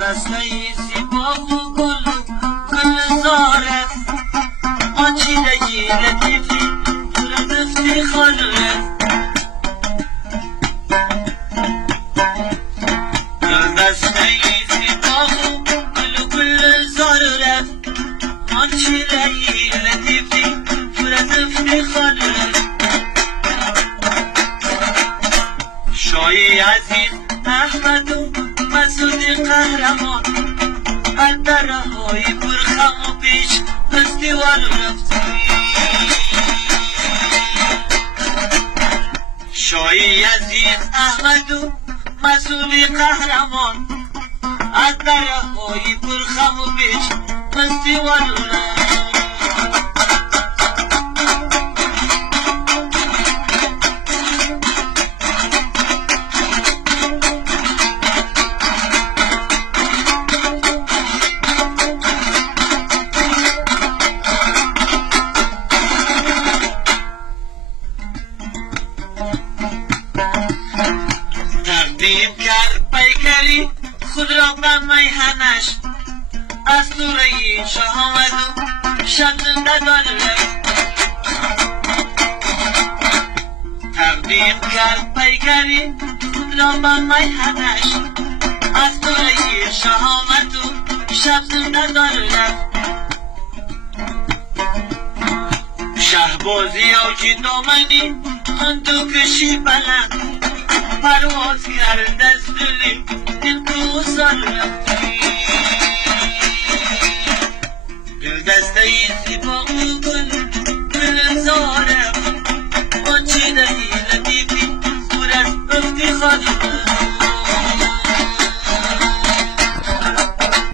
دسته زیبا و گل زاره آنچینه لطیفی فرد افتخاره دسته زیبا و گل زاره آنچینه لطیفی فرد افتخاره شاهی عزیز احمد و مسعود قهرمان از درهای پرخم و پیش فستیوال رفتی شاهی عزیز احمد و مسعود قهرمان از درهای پرخم و پیش فستیوال رفتی تقدیم کرد پیکری خود را به میهنش از دوره شاه آمد و شب زندگان رفت تقدیم کرد پیکری خود را به میهنش از دوره شاه آمد و شب زندگان رفت شهبازی آجی دامنی آن دو کشی بلند پرواز کرد از دلی این کوسان رفتی